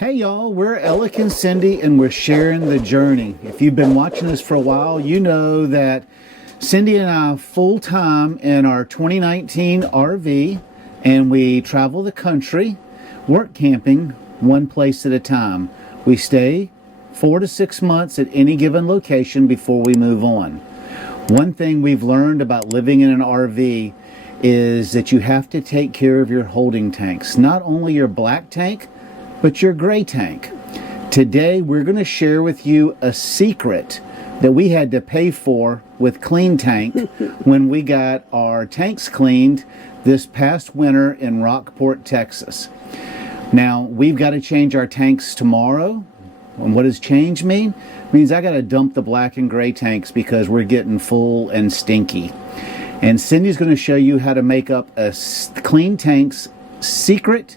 Hey y'all, we're Alec and Cindy and we're sharing the journey. If you've been watching us for a while, you know that Cindy and I full-time in our 2019 RV, and we travel the country, work camping one place at a time. We stay 4 to 6 months at any given location before we move on. One thing we've learned about living in an RV is that you have to take care of your holding tanks, not only your black tank, but your gray tank. Today we're going to share with you a secret that we had to pay for with KLEEN TANK when we got our tanks cleaned this past winter in Rockport, Texas. Now we've got to change our tanks tomorrow. And what does change mean? It means I got to dump the black and gray tanks because we're getting full and stinky. And Cindy's going to show you how to make up a KLEEN TANK's secret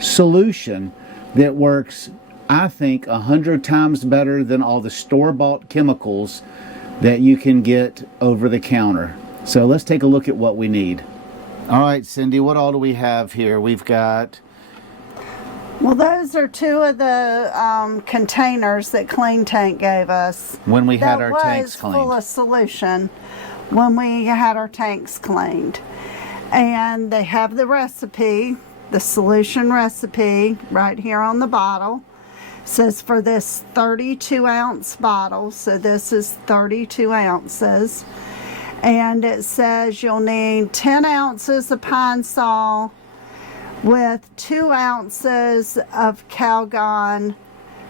solution that works, I think, 100 times better than all the store-bought chemicals that you can get over the counter. So let's take a look at what we need. All right, Cindy, what all do we have here? We've got... Well, those are two of the containers that KLEEN TANK gave us. When we had our tanks cleaned. That was full of solution when we had our tanks cleaned. And they have the recipe, the solution recipe, right here on the bottle. It says for this 32-ounce bottle, so this is 32 ounces. And it says you'll need 10 ounces of Pine Sol with 2 ounces of Calgon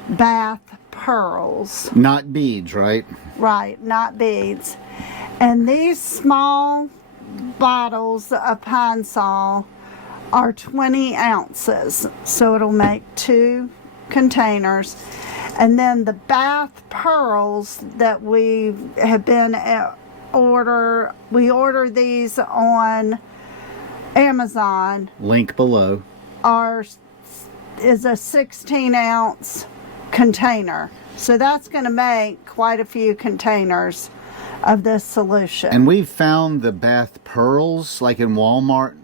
bath pearls. Not beads, right? Right, not beads. And these small bottles of Pine Sol are 20 ounces, so it'll make 2 containers. And then the bath pearls that we have been we order these on Amazon. Link below. Is a 16-ounce container, so that's going to make quite a few containers of this solution. And we've found the bath pearls like in Walmart.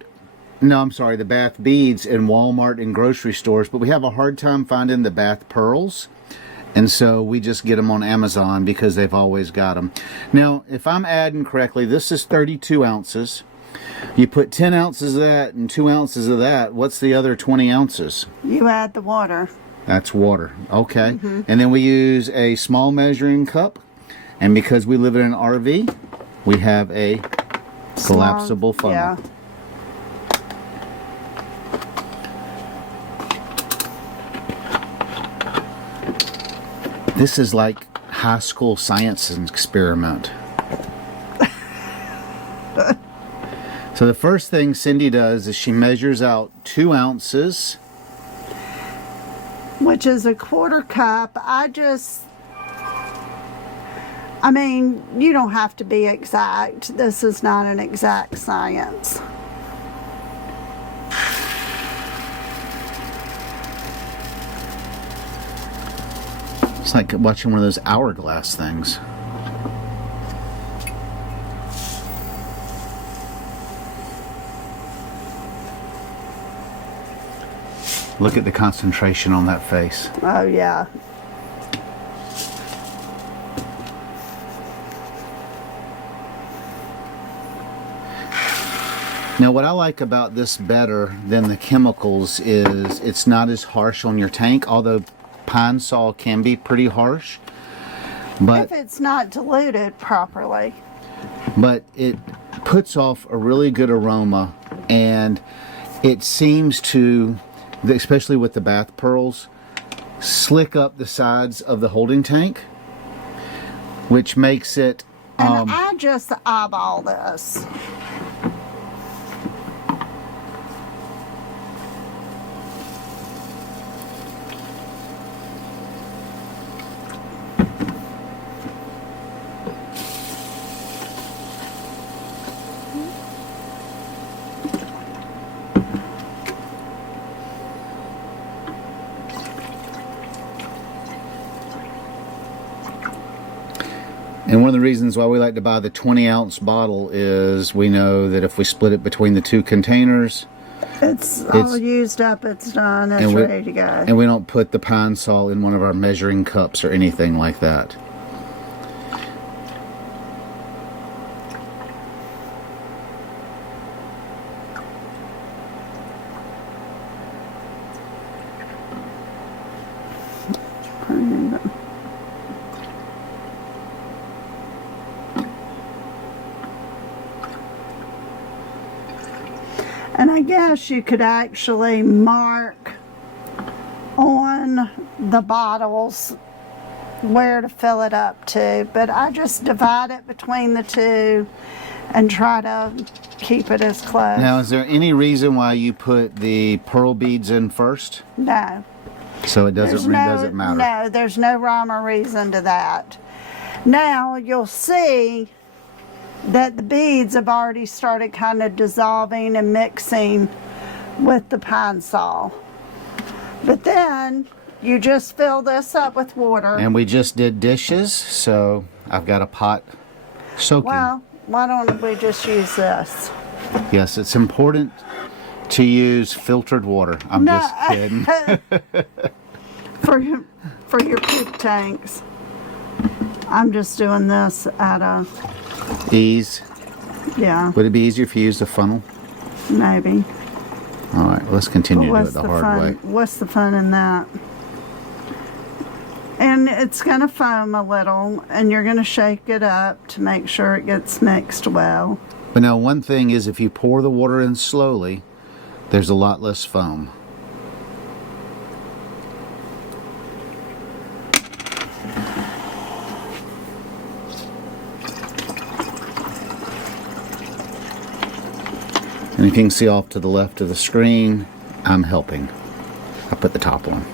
No, I'm sorry, the bath beads in Walmart and grocery stores, but we have a hard time finding the bath pearls. And so we just get them on Amazon because they've always got them. Now, if I'm adding correctly, this is 32 ounces. You put 10 ounces of that and 2 ounces of that. What's the other 20 ounces? You add the water. That's water. Okay. And then we use a small measuring cup. And because we live in an RV, we have a collapsible funnel. Yeah. This is like high school science experiment. So the first thing Cindy does is she measures out 2 ounces. Which is a 1/4 cup. I mean, you don't have to be exact. This is not an exact science. It's like watching one of those hourglass things. Look at the concentration on that face. Oh, yeah. Now, what I like about this better than the chemicals is it's not as harsh on your tank, although Pine Sol can be pretty harsh. But if it's not diluted properly. But it puts off a really good aroma, and it seems to, especially with the bath pearls, slick up the sides of the holding tank, which makes it... And I just eyeball this. And one of the reasons why we like to buy the 20-ounce bottle is we know that if we split it between the 2 containers, It's all used up, it's done, it's ready to go. And we don't put the Pine Sol in one of our measuring cups or anything like that. And I guess you could actually mark on the bottles where to fill it up to, but I just divide it between the two and try to keep it as close. Now, is there any reason why you put the pearl beads in first? No. So it doesn't matter? No, there's no rhyme or reason to that. Now, you'll see that the beads have already started kind of dissolving and mixing with the Pine Sol. But then you just fill this up with water. And we just did dishes, so I've got a pot soaking. Well, why don't we just use this? Yes, it's important to use filtered water. I'm just kidding. for your poop tanks. I'm just doing this out of ease. Yeah. Would it be easier if you used a funnel? Maybe. All right, let's continue to do it the hard way. What's the fun in that? And it's going to foam a little, and you're going to shake it up to make sure it gets mixed well. But now one thing is, if you pour the water in slowly, there's a lot less foam. And you can see off to the left of the screen, I'm helping. I put the top on.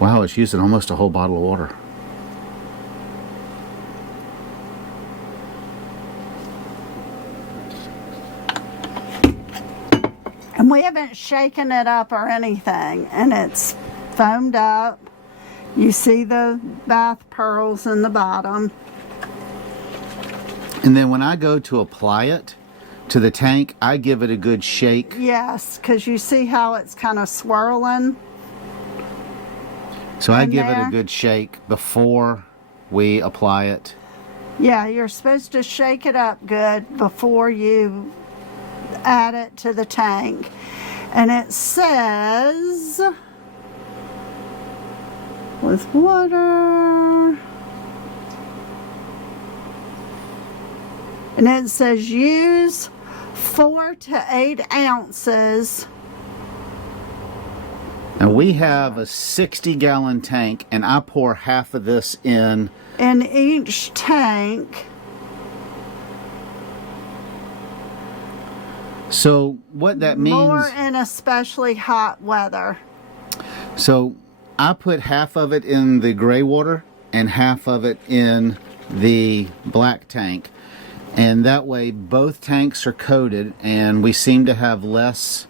Wow, it's using almost a whole bottle of water. And we haven't shaken it up or anything, and it's foamed up. You see the bath pearls in the bottom. And then when I go to apply it to the tank, I give it a good shake. Yes, because you see how it's kind of swirling. So I give it a good shake before we apply it. Yeah, you're supposed to shake it up good before you add it to the tank. And it says with water, and it says use 4 to 8 ounces. Now we have a 60-gallon tank, and I pour half of this in Each tank. So what that means... More in especially hot weather. So I put half of it in the gray water and half of it in the black tank. And that way both tanks are coated, and we seem to have less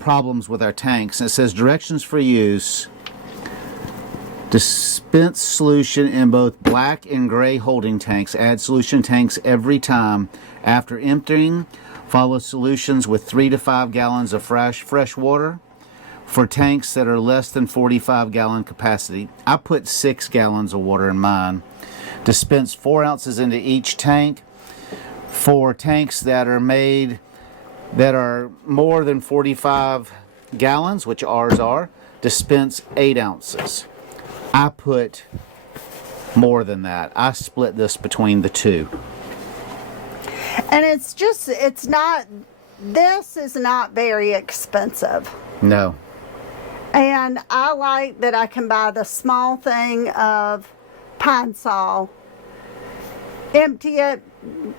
problems with our tanks. And it says directions for use. Dispense solution in both black and gray holding tanks. Add solution tanks every time. After emptying, follow solutions with 3 to 5 gallons of fresh water for tanks that are less than 45-gallon capacity. I put 6 gallons of water in mine. Dispense 4 ounces into each tank. For tanks that are made that are more than 45 gallons, which ours are, dispense 8 ounces. I put more than that. I split this between the two. And this is not very expensive. No. And I like that I can buy the small thing of Pine Sol, empty it,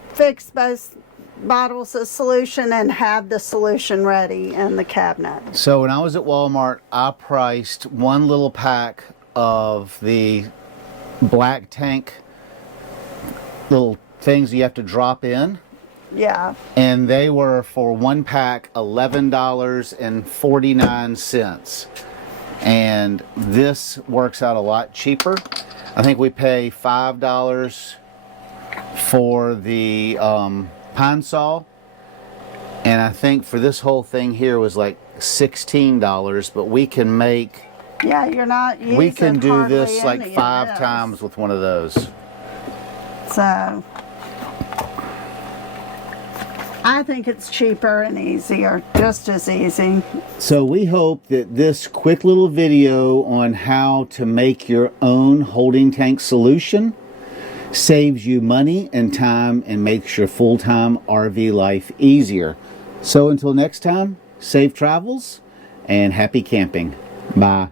fix both bottles of solution, and have the solution ready in the cabinet. So when I was at Walmart, I priced one little pack of the black tank little things you have to drop in, Yeah. And they were for one pack $11.49. And this works out a lot cheaper. I think we pay $5 for the pine saw, and I think for this whole thing here was like $16. But we can make, Yeah, you're not using we can do hardly this like any of 5 this. times with one of those. So I think it's cheaper and easier, just as easy. So we hope that this quick little video on how to make your own holding tank solution saves you money and time and makes your full-time RV life easier. So until next time, safe travels and happy camping. Bye.